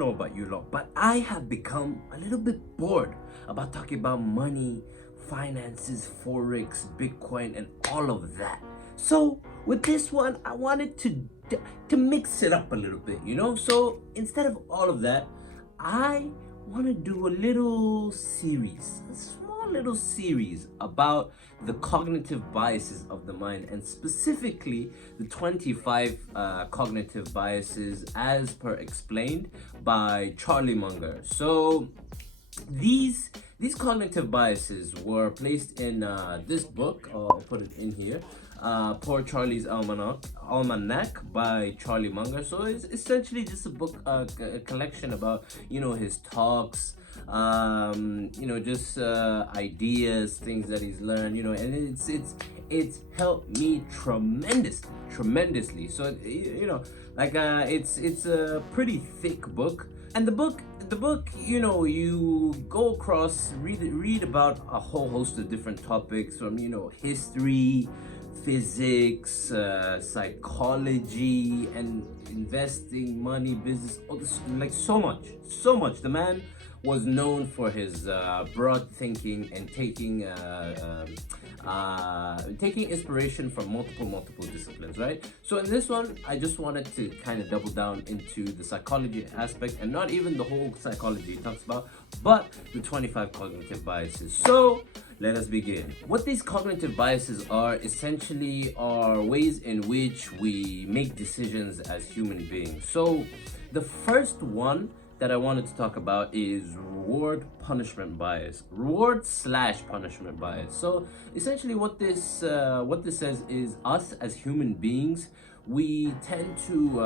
know about you lot, but I have become a little bit bored about talking about money, finances, forex, Bitcoin, and all of that. So with this one, I wanted to mix it up a little bit, you know. So instead of all of that, I want to do a little series, a small little series about the cognitive biases of the mind, and specifically the 25 cognitive biases as per explained by Charlie Munger. So these cognitive biases were placed in this book. I'll put it in here. Poor Charlie's Almanack by Charlie Munger. So it's essentially just a book, a collection about his talks, just ideas, things that he's learned, and it's helped me tremendously. So it's a pretty thick book, and the book you go across, read about a whole host of different topics from history, physics, psychology, and investing, money, business, all this, like so much. The man was known for his broad thinking and taking inspiration from multiple disciplines, right? So in this one, I just wanted to kind of double down into the psychology aspect, and not even the whole psychology it talks about, but the 25 cognitive biases. So let us begin. What these cognitive biases are essentially are ways in which we make decisions as human beings. So the first one that I wanted to talk about is reward punishment bias. Reward/punishment bias. So essentially what this says is us as human beings, we tend to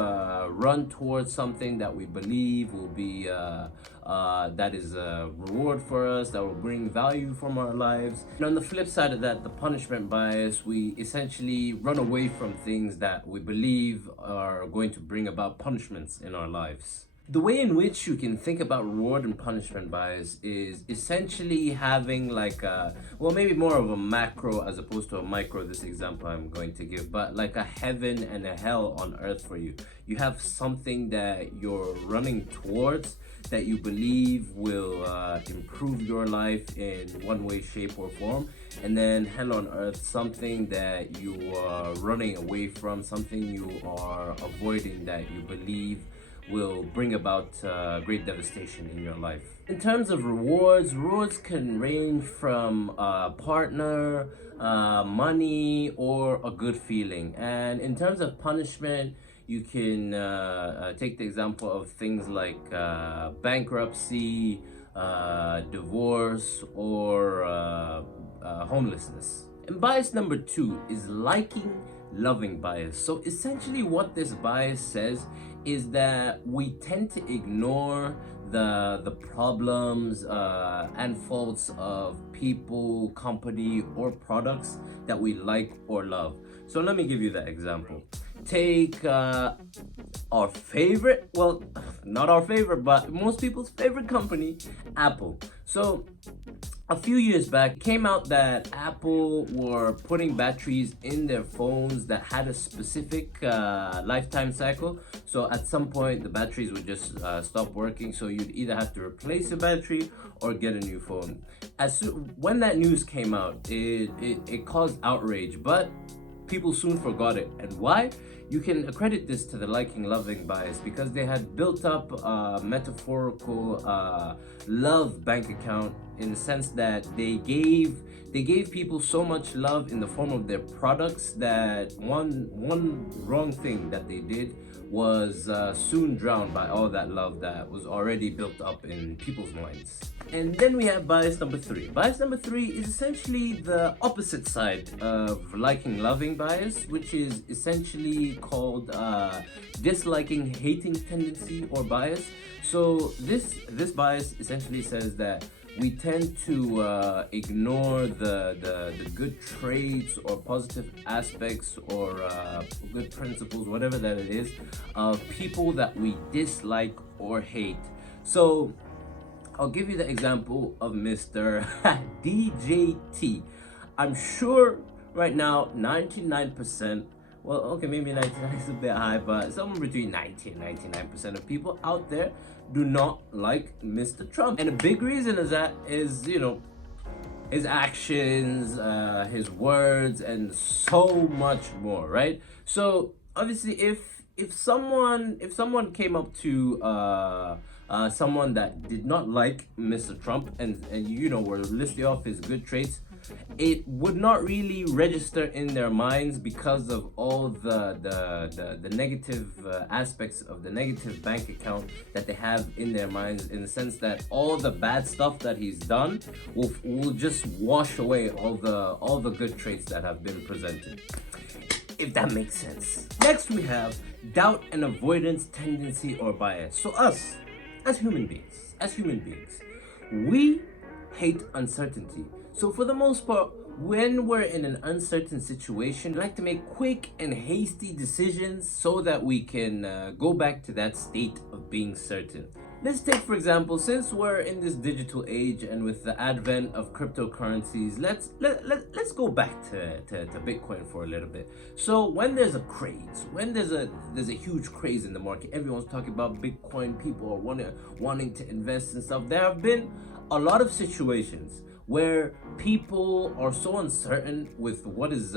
run towards something that we believe will be that is a reward for us, that will bring value from our lives. And on the flip side of that, the punishment bias, we essentially run away from things that we believe are going to bring about punishments in our lives. The way in which you can think about reward and punishment bias is essentially having maybe more of a macro as opposed to a micro, this example I'm going to give, but like a heaven and a hell on earth for you. You have something that you're running towards that you believe will improve your life in one way, shape, or form. And then hell on earth, something that you are running away from, something you are avoiding that you believe will bring about great devastation in your life. In terms of rewards can range from a partner, money, or a good feeling. And in terms of punishment, you can take the example of things like bankruptcy, divorce, or homelessness. And bias number 2 is loving bias. So essentially what this bias says is that we tend to ignore the problems and faults of people, company, or products that we like or love. So let me give you that example. Take our favorite, well, not our favorite, but most people's favorite company, Apple. So a few years back, it came out that Apple were putting batteries in their phones that had a specific lifetime cycle. So at some point, the batteries would just stop working. So you'd either have to replace the battery or get a new phone. When that news came out, it caused outrage, but people soon forgot it. And why? You can accredit this to the loving bias, because they had built up a metaphorical love bank account, in the sense that they gave people so much love in the form of their products that one wrong thing that they did was soon drowned by all that love that was already built up in people's minds. And then we have bias number 3. Bias number 3 is essentially the opposite side of loving bias, which is essentially called disliking hating tendency or bias. So this bias essentially says that we tend to ignore the good traits or positive aspects or good principles, whatever that it is, of people that we dislike or hate. So I'll give you the example of Mr. DJT. I'm sure right now 99% well, okay, maybe 99 is a bit high, but somewhere between 90 and 99% of people out there do not like Mr. Trump. And a big reason is that is, his actions, his words, and so much more, right? So obviously, if someone came up to someone that did not like Mr. Trump and were listing off his good traits, it would not really register in their minds because of all the negative aspects of the negative bank account that they have in their minds, in the sense that all the bad stuff that he's done will just wash away all the good traits that have been presented, if that makes sense. Next, we have doubt and avoidance tendency or bias. So us, as human beings, we hate uncertainty. So for the most part, when we're in an uncertain situation, we like to make quick and hasty decisions so that we can go back to that state of being certain. Let's take, for example, since we're in this digital age and with the advent of cryptocurrencies, let's go back to Bitcoin for a little bit. So when there's a craze, when there's a huge craze in the market, everyone's talking about Bitcoin, people are wanting to invest and stuff. There have been a lot of situations where people are so uncertain with what is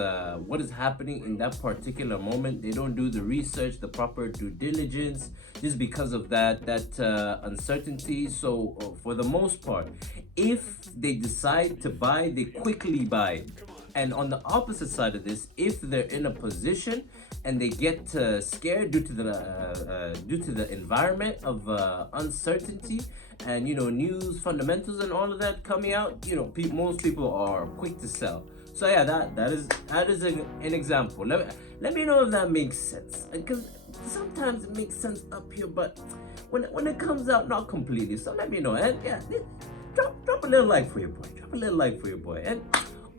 happening in that particular moment. They don't do the research, the proper due diligence, just because of that uncertainty. So for the most part, if they decide to buy, they quickly buy. And on the opposite side of this, if they're in a position and they get scared due to the environment of uncertainty and news fundamentals and all of that coming out, most people are quick to sell. So yeah, that is an example. Let me know if that makes sense, because sometimes it makes sense up here, but when it comes out, not completely. So let me know. And yeah, drop a little like for your boy. And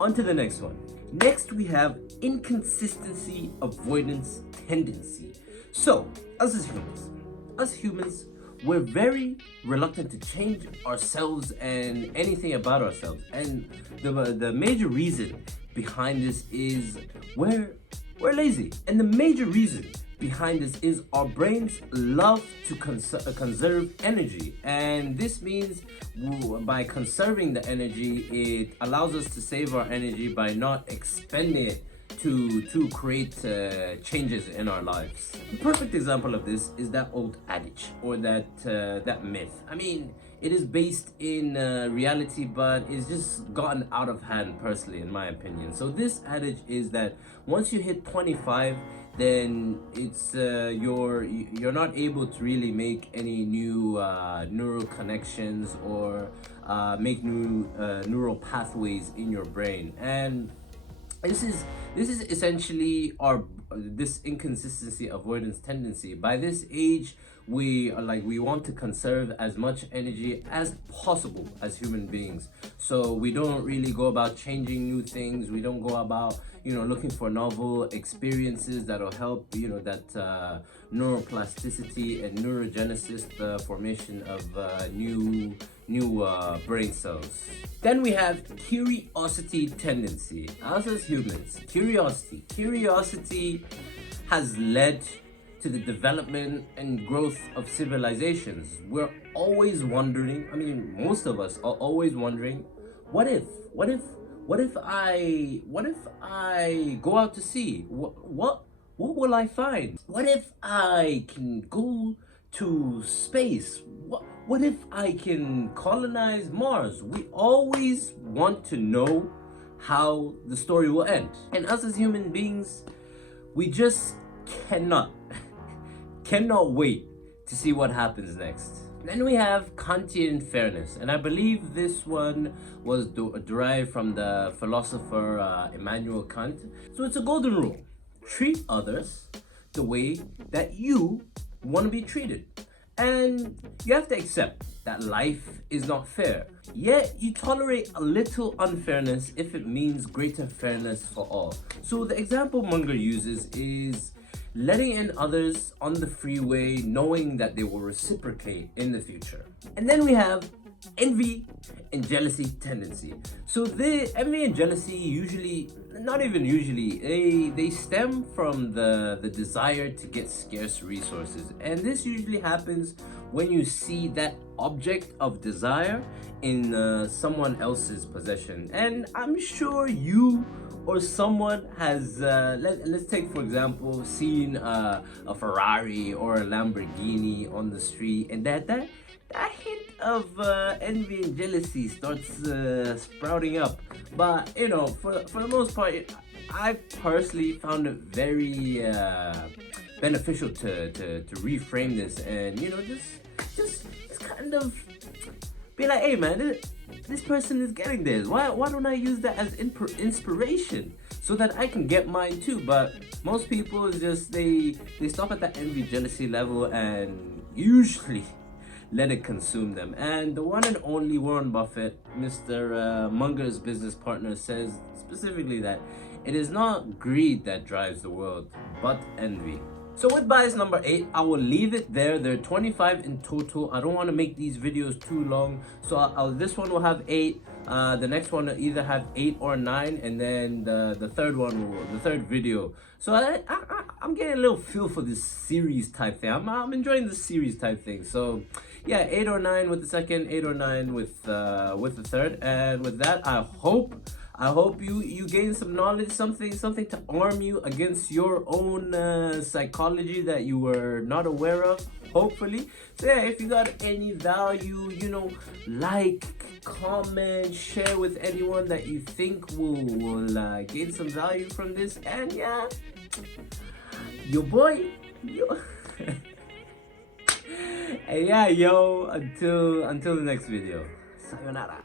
on to the next one. Next, we have inconsistency avoidance tendency. So, us as humans, we're very reluctant to change ourselves and anything about ourselves. And the major reason behind this is we're lazy. And the major reason behind this is our brains love to conserve energy, and this means by conserving the energy, it allows us to save our energy by not expending it to create changes in our lives. A perfect example of this is that old adage, or that myth. I mean, it is based in reality, but it's just gotten out of hand, personally, in my opinion. So this adage is that once you hit 25, then it's you're not able to really make any new neural connections or make new neural pathways in your brain. And this is essentially this inconsistency avoidance tendency. By this age, we want to conserve as much energy as possible as human beings. So we don't really go about changing new things. We don't go about looking for novel experiences that'll help that neuroplasticity and neurogenesis, the formation of new brain cells. Then we have curiosity tendency. Us as humans, curiosity has led to the development and growth of civilizations. We're always wondering, I mean, most of us are always wondering, what if I go out to sea? What will I find? What if I can go to space? What if I can colonize Mars? We always want to know how the story will end. And us as human beings, we just cannot wait to see what happens next. Then we have Kantian fairness, and I believe this one was derived from the philosopher Immanuel Kant. So it's a golden rule: treat others the way that you want to be treated. And you have to accept that life is not fair, yet you tolerate a little unfairness if it means greater fairness for all. So the example Munger uses is letting in others on the freeway, knowing that they will reciprocate in the future. And then we have envy and jealousy tendency. So the envy and jealousy usually, not even usually, they stem from the desire to get scarce resources, and this usually happens when you see that object of desire in someone else's possession. And I'm sure you or someone has let's take for example seen a Ferrari or a Lamborghini on the street, and that hint of envy and jealousy starts sprouting up. But you know, for the most part, I personally found it very beneficial to reframe this, and you know, just kind of be like, hey man, this person is getting this. Why don't I use that as inspiration so that I can get mine too? But most people is just they stop at that envy jealousy level and usually let it consume them. And the one and only Warren Buffett, Mr. Munger's business partner, says specifically that it is not greed that drives the world, but envy. So with bias number 8, I will leave it there. There are 25 in total. I don't want to make these videos too long, so this one will have 8. The next one will either have 8 or 9, and then the third one will, the third video. So I'm getting a little feel for this series type thing. I'm enjoying this series type thing. So yeah, 8 or 9 with the second, 8 or 9 with the third, and with that, I hope you gain some knowledge, something to arm you against your own psychology that you were not aware of, hopefully. So yeah, if you got any value, you know, like, comment, share with anyone that you think will gain some value from this. And yeah, your boy, and yeah, yo, until the next video, sayonara.